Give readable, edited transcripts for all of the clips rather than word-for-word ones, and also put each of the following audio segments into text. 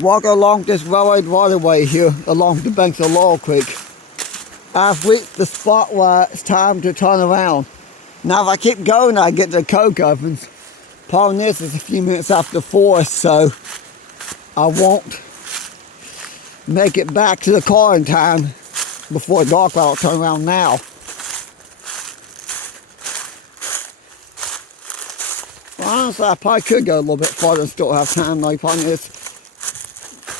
walking along this railroad waterway here along the banks of Laurel Creek. I've reached the spot where it's time to turn around. Now if I keep going, I get to the coke ovens. Problem is, it's a few minutes after 4, so I won't make it back to the car in time before dark. I'll turn around now. Well, honestly, I probably could go a little bit farther and still have time. The problem is,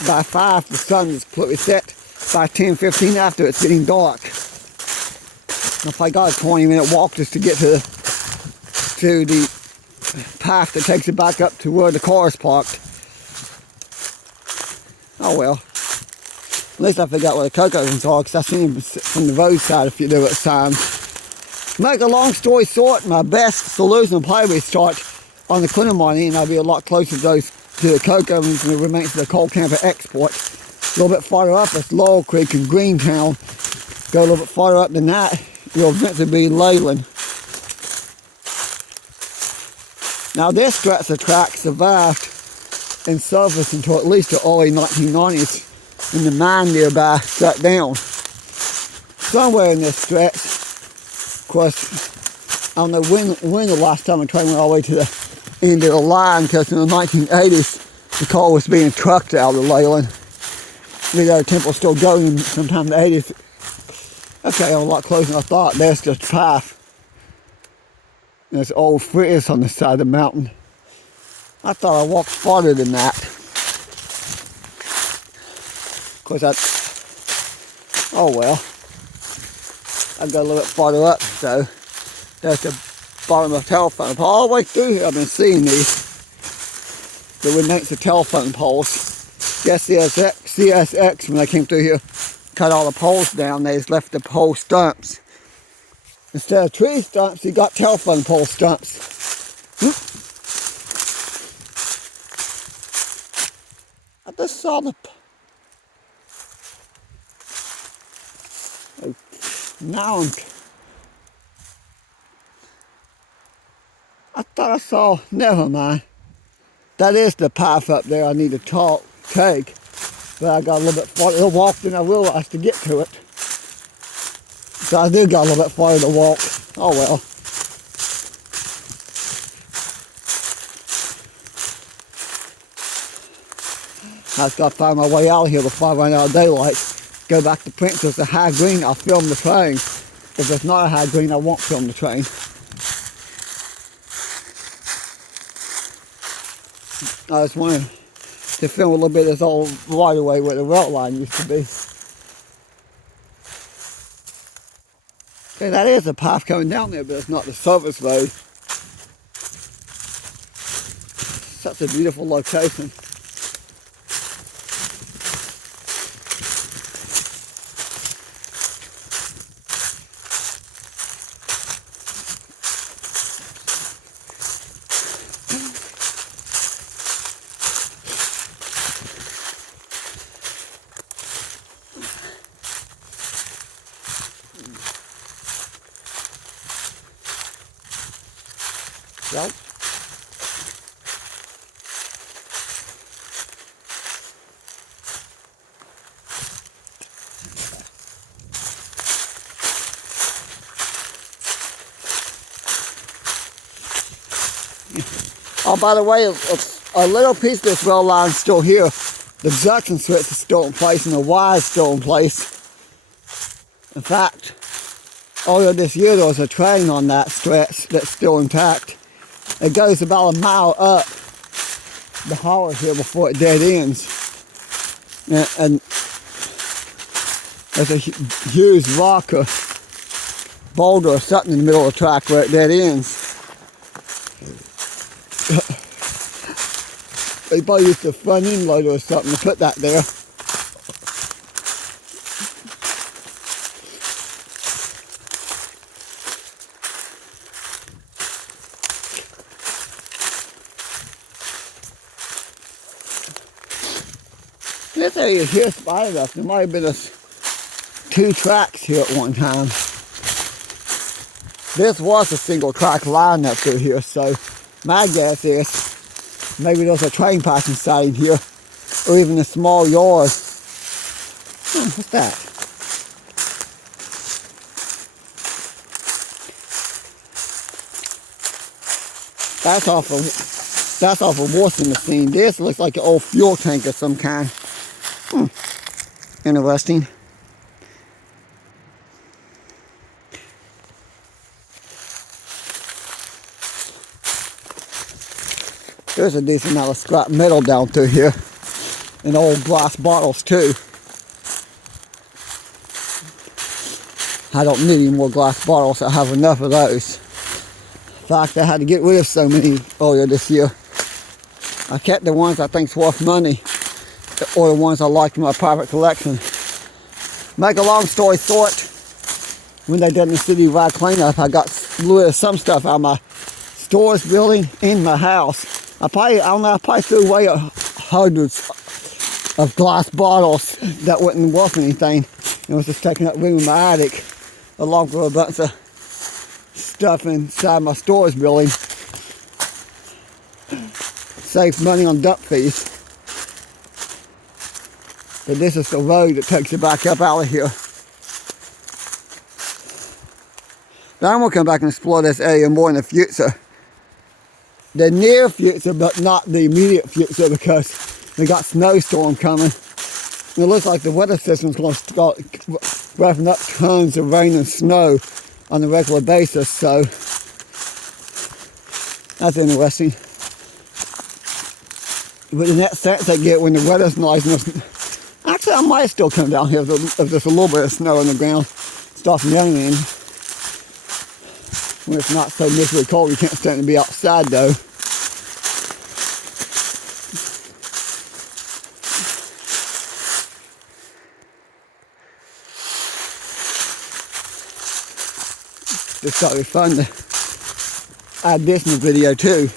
by 5, the sun is completely set. By 10, 15 after, it's getting dark. I probably got a 20-minute walk just to get to the path that takes it back up to where the car is parked. Oh well. At least I figured out where the coke ovens are, because I seen them from the roadside a few different times. Make a long story short, my best solution will probably start on the cleaner money, and I'll be a lot closer to the coke ovens and the remains of the coal camper export. A little bit farther up, it's Laurel Creek and Greentown. Go a little bit farther up than that, you'll eventually be Leyland. Now this stretch of track survived in service until at least the early 1990s, when the mine nearby shut down. Somewhere in this stretch, of course, I don't know when the last time a train went all the way to the end of the line, because in the 1980s, the coal was being trucked out of Leyland. The other temple's still going sometime in the 80s. Okay, I'm a lot closer than I thought. There's just a path. There's old frizz on the side of the mountain. I thought I walked farther than that. Of course, oh well. I got a little bit farther up, so there's the bottom of the telephone pole. All the way through here, I've been seeing these. The remains of telephone poles. Yes, CSX, when they came through here, cut all the poles down. They just left the pole stumps. Instead of tree stumps, you got telephone pole stumps. I just saw the... Now I thought I saw... Never mind. That is the path up there I need to take. But I got a little bit farther to walk than I realized to get to it. So I do got a little bit farther to walk. Oh well. I just got to find my way out of here before I run out of daylight. Go back to Prince. If it's a high green, I'll film the train. If it's not a high green, I won't film the train. I just wanted to film a little bit of this old waterway where the rail line used to be. Okay, that is a path coming down there, but it's not the service road. Such a beautiful location. Right. Oh, by the way, a little piece of this rail line is still here. The junction switch is still in place and the wire is still in place. In fact, earlier this year there was a train on that stretch that's still intact. It goes about a mile up the holler here before it dead ends. And there's a huge rock or boulder or something in the middle of the track where it dead ends. They probably used a front end loader or something to put that there. This area here is wide enough. There might have been 2 tracks here at one time. This was a single track line up through here, so my guess is maybe there's a train passing siding here or even a small yard. What's that? That's off of washing machine. This looks like an old fuel tank of some kind. Interesting. There's a decent amount of scrap metal down through here. And old glass bottles too. I don't need any more glass bottles. I have enough of those. In fact, I had to get rid of so many earlier this year. I kept the ones I think's worth money, or the ones I liked in my private collection. Make a long story short, when they did the city-wide cleanup, I got rid of some stuff out of my storage building in my house. I probably threw away hundreds of glass bottles that wasn't worth anything. It was just taking up room in my attic, along with a bunch of stuff inside my storage building. Saves money on dump fees. But this is the road that takes you back up out of here. Now I'm going to come back and explore this area more in the future. The near future, but not the immediate future, because we got snowstorm coming. And it looks like the weather system's going to start revving up tons of rain and snow on a regular basis, so that's interesting. But the next sense I get when the weather's nice enough, actually I might still come down here if there's a little bit of snow on the ground, start from raining. When it's not so miserably cold, you can't stand to be outside though. Just thought it'd be fun to add this in the video too.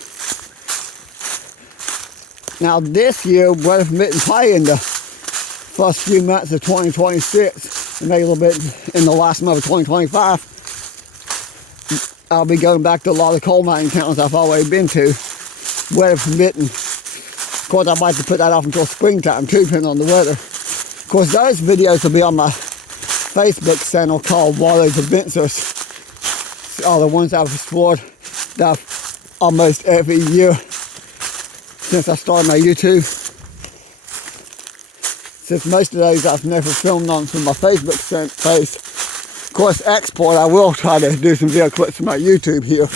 Now this year, weather permitting, probably in the first few months of 2026, and maybe a little bit in the last month of 2025, I'll be going back to a lot of coal mining towns I've already been to, weather permitting. Of course, I might have to put that off until springtime too, depending on the weather. Of course, those videos will be on my Facebook channel called Warlords Adventures. All the ones I've explored almost every year since I started my YouTube. Since most of those I've never filmed on from my Facebook page. Of course, export, I will try to do some video clips from my YouTube here of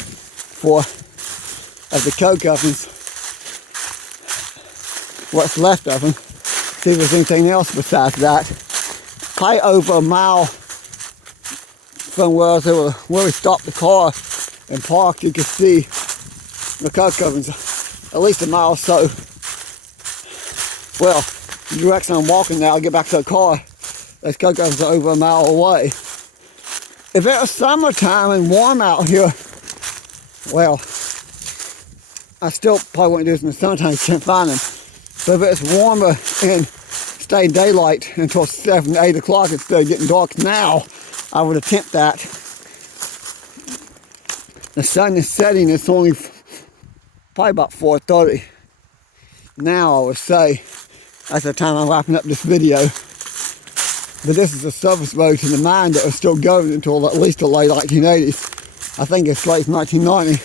the coke ovens. What's left of them. See if there's anything else besides that. Probably over a mile from where we stopped the car and parked, you could see the coke ovens at least a mile or so. Well, the direction I'm walking now, I'll get back to the car. Those coke ovens are over a mile away. If it was summertime and warm out here, well, I still probably wouldn't do this in the summertime, you can't find them. But if it's warmer and stay daylight until 7, 8 o'clock instead of getting dark now, I would attempt that. The sun is setting, it's only probably about 4:30. Now I would say that's the time I'm wrapping up this video. But this is a service road to the mine that was still going until at least the late 1980s. I think it's late 1990.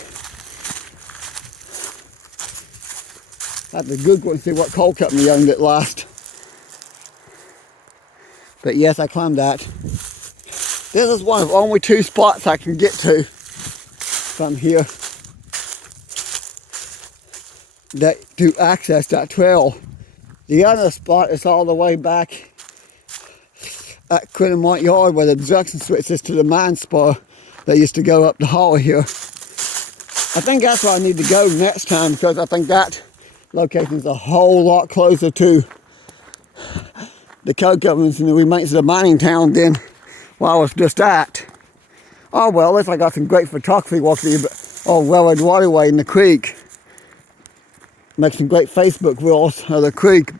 I have to Google and see what coal company owned it last. But yes, I climbed that. This is one of only 2 spots I can get to from here that to access that trail. The other spot is all the way back at Crinamont Yard where the junction switch is to the mine spur that used to go up the hollow here. I think that's where I need to go next time, because I think that location is a whole lot closer to the coke ovens and the remains of the mining town than where I was just at. Oh well, at least I got some great photography walking the railroad waterway in the creek. Make some great Facebook reels of the creek